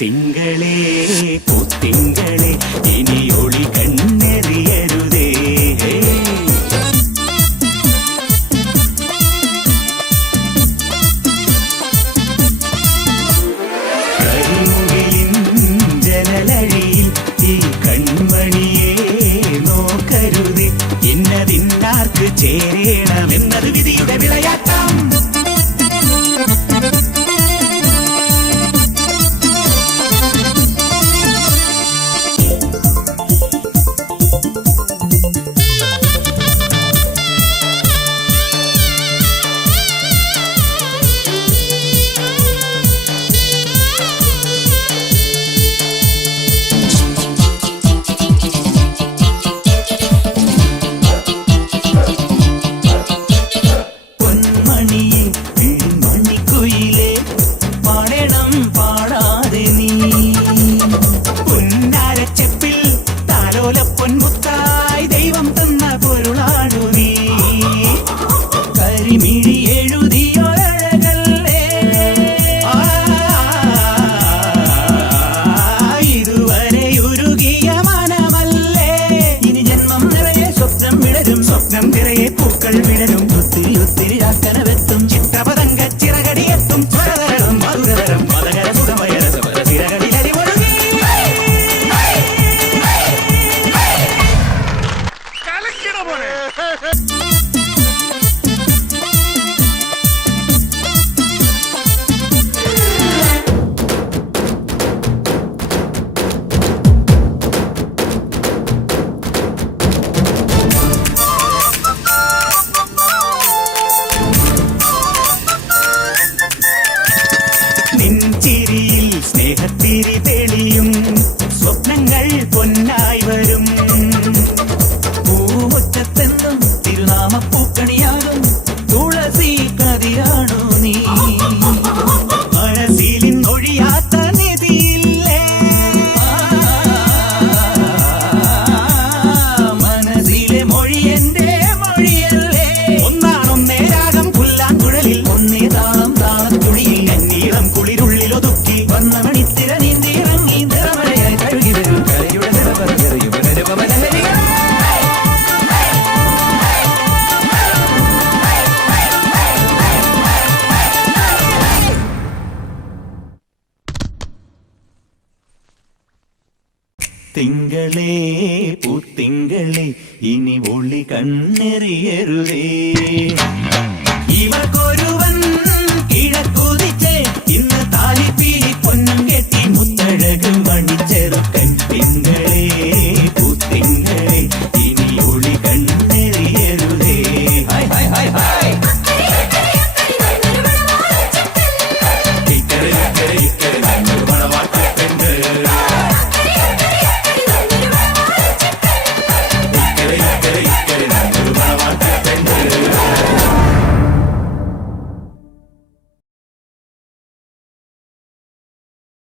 തിങ്കളേ പൂത്തിങ്കളേ ഇനി ഒളി കണ്ണെറിയരുതേ. കരിമുകിലിൻ ജനലഴിയിൽ ഈ കൺമണിയെ നോക്കരുതേ. ഇന്നതിന്നാർക്ക് ചേരണമെന്നത് വിധിയുടെ വിളയാട്ടം. പൊൻമുത്തായി ദൈവം തന്ന പൊരുളാണു നീ. കരിമിഴി എഴുതിയൊരഴകല്ലേ ഇതുവരെ ഉരുകിയ മനമല്ലേ. ഇനി ജന്മം നിറയെ സ്വപ്നം വിടരും, സ്വപ്നം നിറയെ പൂക്കൾ വിടരും. ഒത്തിരി ഒത്തിരി രാക്കനവെത്തും ചിത്രപതംഗ ചിറകടിയെത്തും. സ്വരതരം മധുരതരം മതകര സുഖമയ രസപര ചിറകടിലരി ഒഴുകി. ചിരിയിൽ സ്നേഹത്തിരി തെളിയും, സ്വപ്നങ്ങൾ പൊന്നായി വരും. പൂമുറ്റത്തെന്നും തിരുനാമ പൂക്കണിയാകും തുളസി കതിരാണു നീ. മനസ്സിലിന്നൊഴിയാത്ത നിധിയില്ലേ, മനസ്സിലെ മൊഴി എന്റെ മൊഴിയല്ലേ. ഒന്നാണൊന്നേ രാഗം പുല്ലാങ്കുഴലിൽ, ഒന്നേ താളം താളത്തുടിയിൽ. കന്നീളം കുളിരുള്ളിലൊതുക്കി വന്ന മണിത്തിര നീന്തിയിറങ്ങി നിറമലയായി കഴുകി വരും. കരയുടെ നിറവരയുപനരവലഹരി. തിങ്കളേ പൂത്തിങ്കളേ ഇനി ഒളി കണ്ണെറിയരുതേ.